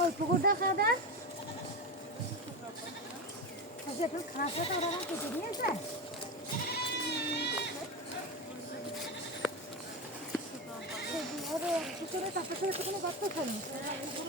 ওই পুকুরটা খাওয়া আচ্ছা একটু খাসা তো ওরা কেটে দিয়েছে? ওরে পুকুরে তারপরে তো কোনো গর্ত খানি না কেন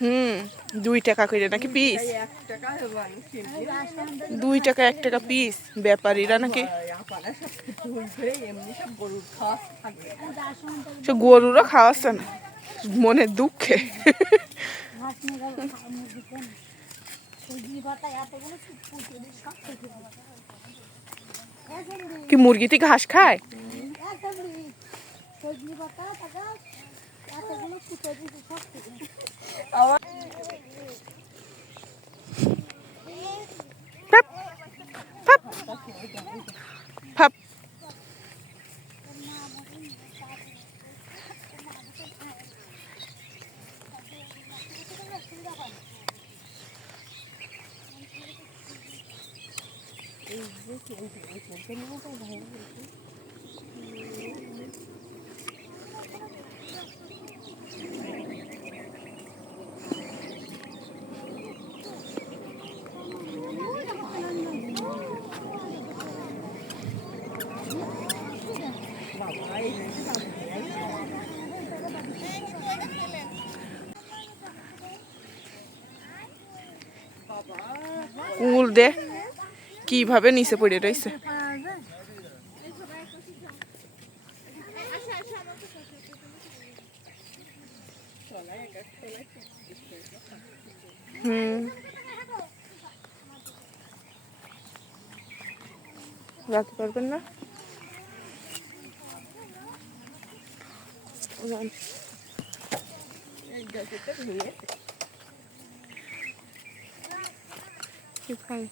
হুম, দুই টাকা করে নাকি পিস দুই টাকা, এক টাকা পিস ব্যাপারীরা নাকি? সে গরুরও খাওয়াচ্ছে না মনের দুঃখে। কি মুরগিতে ঘাস খায়? Ama Pap. Pap. Pap. Thank you. দে। কীভাবে নিচে পড়ে রয়েছে? হুম। পারবেন না? কি খাই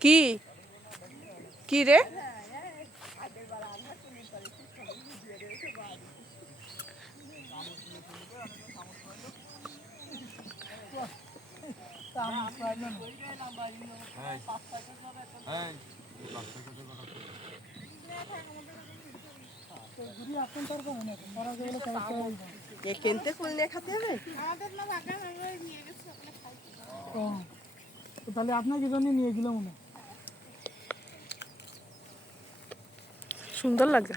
কি? কি রে? কিনতে করলে খাতে হবে? তাহলে আপনাকে জন্য নিয়ে গেলাম মনে সুন্দর লাগছে।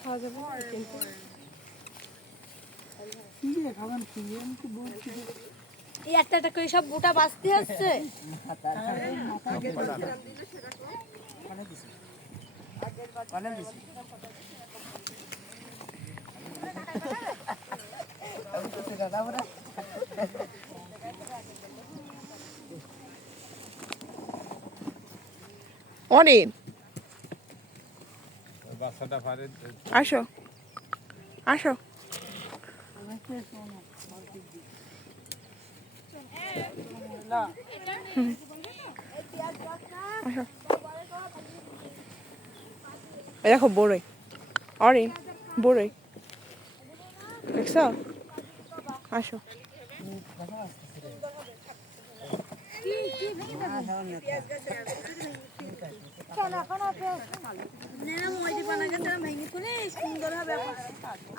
খাওয়া যাবে খাবেন? কি আমি তো বলছি। এই একটা একটা করে সব গোটা বাঁচতে হচ্ছে। অনেক বাচ্চাটা আসো আসো। দেখো বড়ই। অরিন বড়ই। দেখছ? আসো।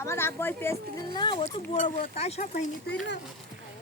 আমার আব্বাই পেঁয়াজ কিনেন না ও তো বড় বড় তাই সব ভেঙে তুই না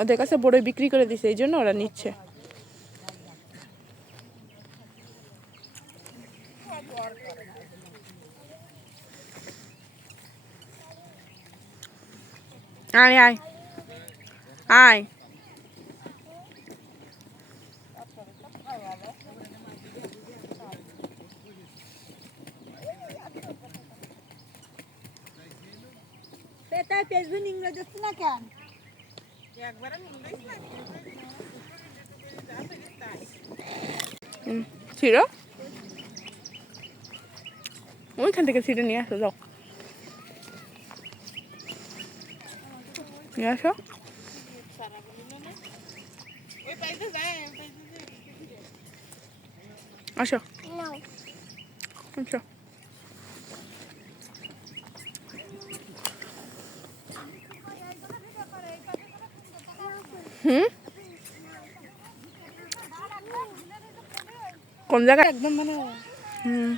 ওদের কাছে বড়ই বিক্রি করে দিছে এই জন্য ওরা নিচ্ছে। আয় আয়। আয়। পেটায় পেঁচবেন ইংরেজি না কেন? ছিল ওইখান থেকে ছিঁড়ে নিয়ে আসো যাও। নিয়ে আসো। আসো। আসো। হুম। কোন জায়গায়? একদম মানে হুম।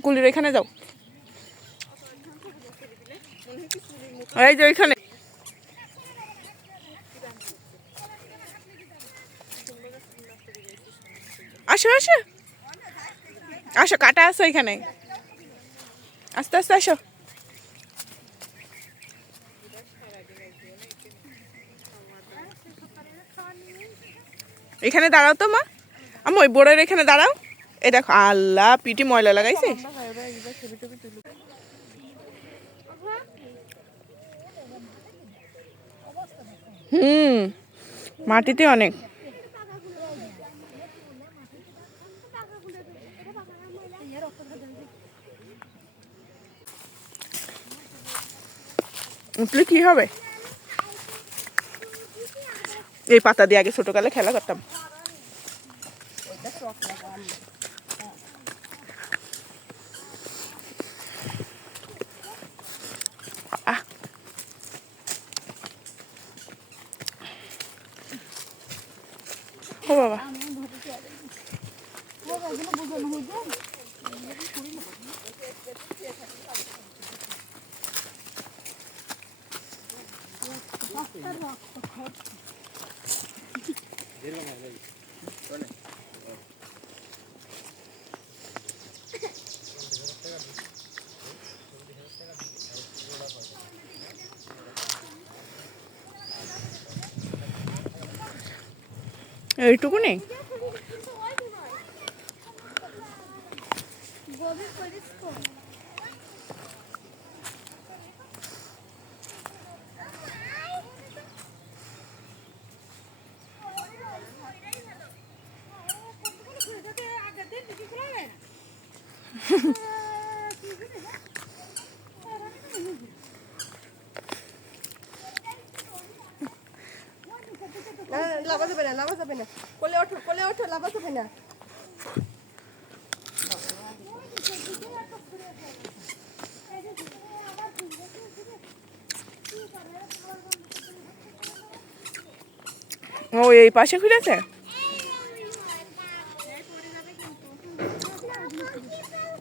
ও, কুলির এখানে যাও। এই যে ওইখানে। আসো আসো। আসো কাটা আসো এখানে। আস্তে আস্তে আসো। এখানে দাঁড়াও তো মা। আমি ওই বোর্ডের এখানে দাঁড়াও। এই দেখো, আল্লাহ পিটি ময়লা লাগাইছে? হুম, মাটিতে অনেক। উঠলে কি হবে? এই পাতা দিয়ে আগে ছোটকালে খেলা করতাম। এইটুকু নেই যাবে না। কোলে ওঠো কোলে ওঠো লাফা যাবে না। ও এই পাশে খুলেছে?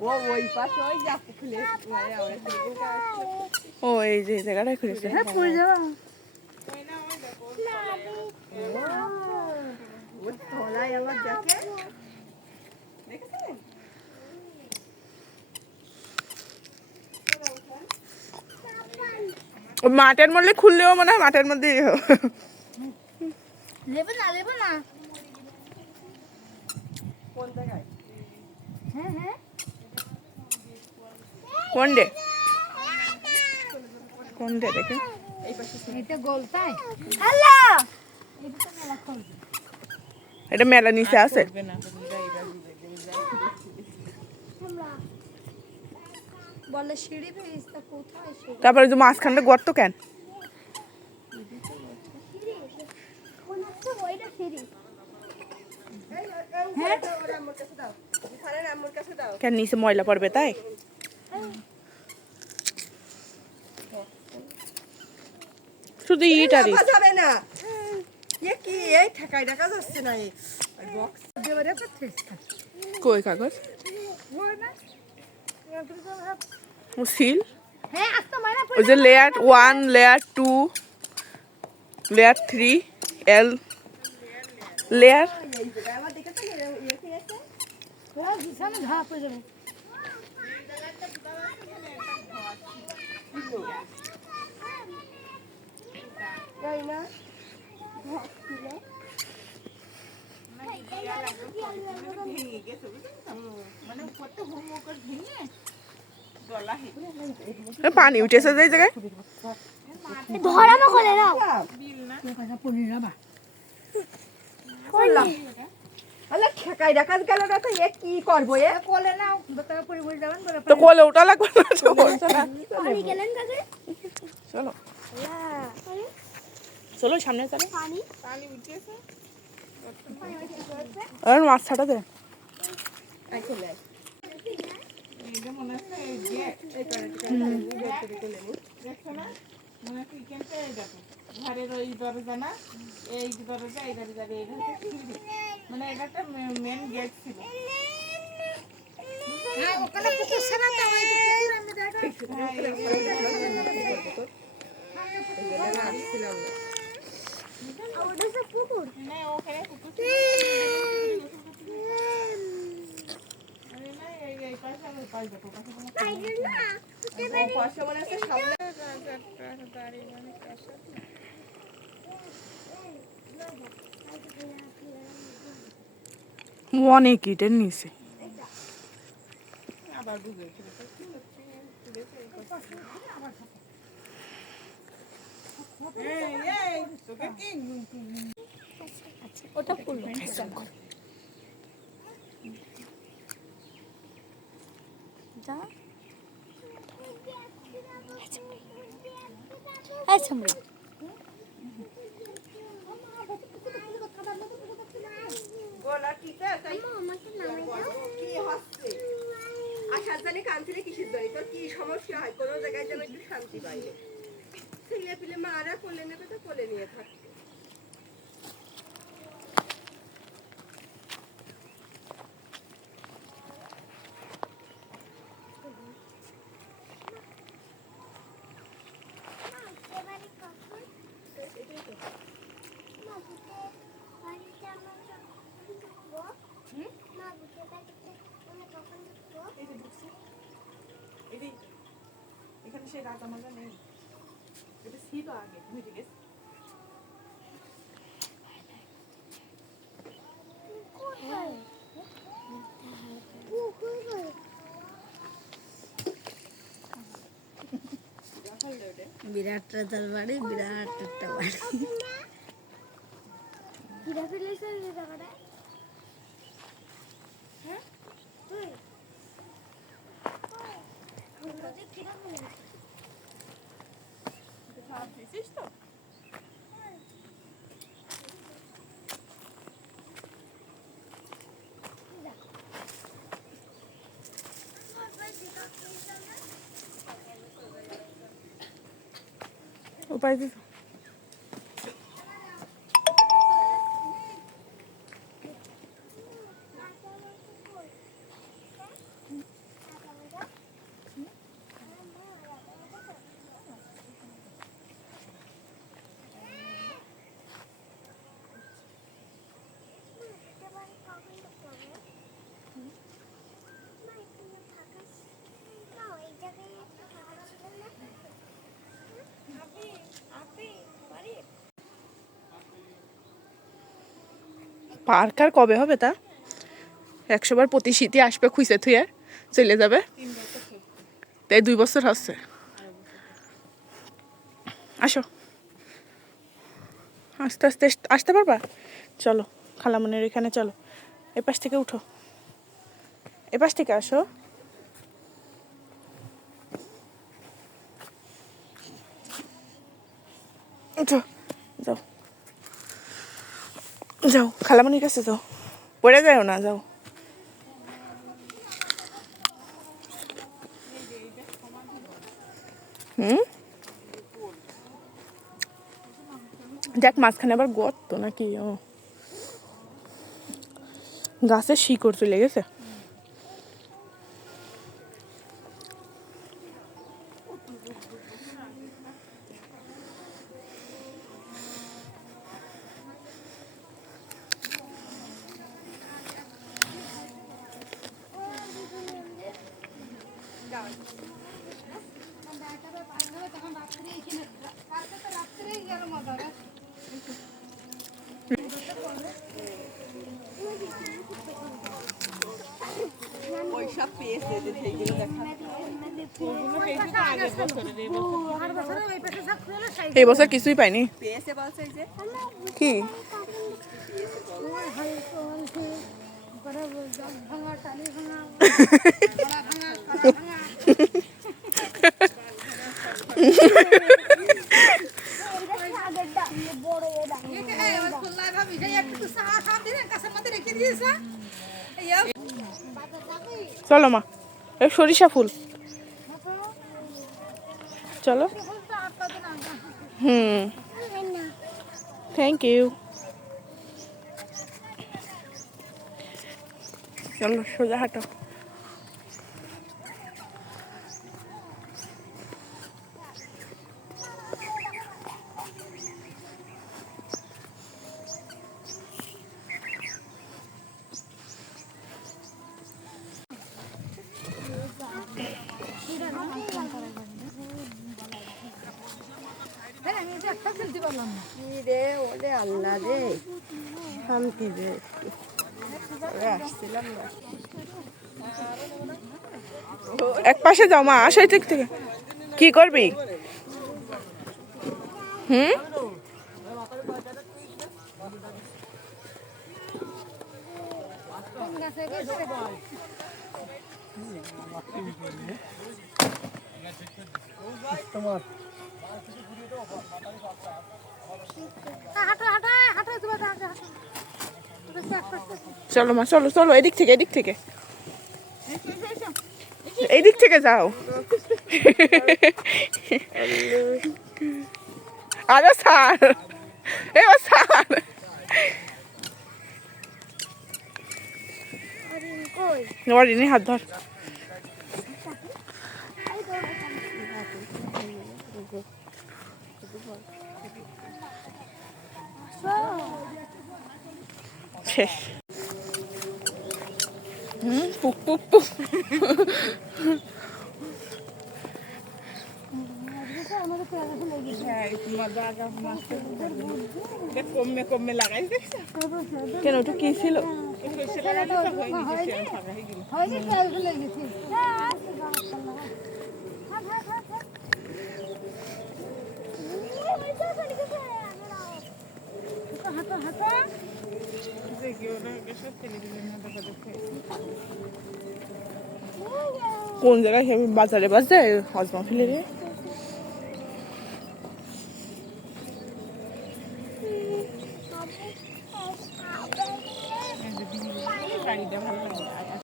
ও ওই পাশে ওই যে আপু খুলে মানে আমরা সেদিনকে ওর তলায় আবার দেখে। দেখেছেন? মাঠের মধ্যে খুললেও মনে হয় মাঠের মধ্যে ইয়ে। লেবো না লেবো না। হ্যাঁ হ্যাঁ। কোন ডে? কোন ডে দেখে। এটা গোল তাই হ্যালো এটা মেলা নিচে আছে। বলে সিঁড়ি ভেস্তা কোথায় সে তারপরে যে মাঝখানটা গর্ত কেন? হ্যাঁ? কেন নিচে ময়লা পড়বে তাই? শুধু ইট আর এ কি এই ঠেকাই দেখা যাচ্ছে না এই বক্স দেওয়ারে করতে কই কাগজ? সিল হ্যাঁ ওই যে layer one layer two layer three L layer আমার দেখেছেন পানি উঠেছে যে জায়গায়। না তো কোলে ওটা লাগবে না কাকে? চলো। চলো সামনে চলো। পানি। আর মাছ ছাটা দে। আই চলে আয়। ঘরের ওই দরজা না? এই দরজা এই দরজা এই। মানে এটা একটা মেন গেট ছিল। হ্যাঁ ওখানে পুকুর ছাড়া তো ওই পুকুর আমি দেখা আসছিলাম না। ওটা সব পুকুর না ওখানে কুকুর ছিল। আরে না এই এই পাশে আর ওই পাশ দেখো পাশে কোনো ও পাশে মনে হচ্ছে সামনে অনেক ইটের নিচে। আবার বুঝেছিল এই এই তোকে কি ওটা ফুল যা আচ্ছা কি হচ্ছে? আসার জানি কানছিলে কিসের জানি তোর কি সমস্যা হয়? কোনো জায়গায় যেন একটু শান্তি পাইলে ছেলে পিলে মারা কোলে নেবে তো কোলে নিয়ে থাকবে সে রাজামাজা নেই এটা ছিল আগে বুঝে গেছে বিরাট রাজার বাড়ি বিরাট একটা বাড়ি। O pai disse... পার্ক আর কবে হবে তা? একশো বার প্রতি শীতে আসবে খুঁজে থুয়ে চলে যাবে। তাই দুই বছর হচ্ছে। আসো। আস্তে আস্তে, আসতে পারবা? চলো, খালামনের এখানে চলো। এ পাশ থেকে উঠো। এ পাশ থেকে আসো। উঠো। যাও। যাও খালামনির কাছে যাও। পড়ে যাও না, যাও। হুম? দেখ মাঝখানে আবার গর্ত নাকি? ও। গাছের শিকড় চলে গেছে। ওইসব পেয়েছে যে সেইগুলো দেখা। এই বছর কিছুই পাইনি। কি? চলো মা এই সরিষা ফুল। চলো। হুম। থ্যাংক ইউ চলো সোজা হাঁটো। রে ওরে আল্লাহ রে। শান্তি রে। ওরে আসছিলাম না। এক পাশে যাও মা আসো দিক থেকে। কি করবি? হুম? তোমার চলো মা চলো চলো এদিক থেকে এদিক থেকে। এদিক থেকে যাও। আরে স্যার এবার স্যার। হাত ধর। শেষ হুম পুক পুক পুক কমে কমে লাগাই কেন ওটা কি ছিল সর্ষে লাগালে তো হয়ে গেছে ফাঁকা হয়ে গেল দেখো দেখি ওরা সব টেলিভিশনে দেখা দেখে কোন জায়গায় বাজারে বাজারে হজমা ফেলে রে